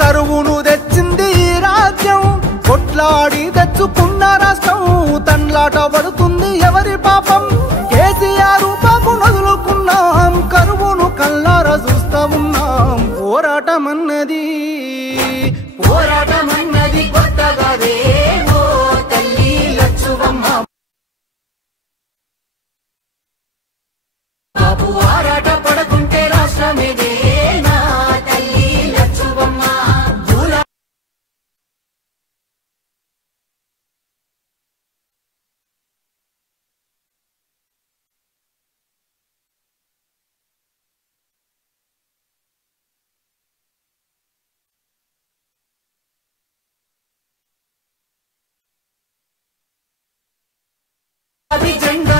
కరువును తెచ్చింది ఈ రాజ్యం, కొట్లాడి తెచ్చుకున్న రాష్ట్రం, తండ్లాట పడుతుంది ఎవరి పాపం. కేసీఆర్ బాబు నదులుకున్నాం, కరువును కల్లారా చూస్తా ఉన్నాం. పోరాటమన్నది కొత్తగా ఓ తల్లి లచ్చువమ్మ. బాబు ఆరాట పడకుంటే రాష్ట్రమేదే నా తల్లి లచ్చువమ్మ. జెండా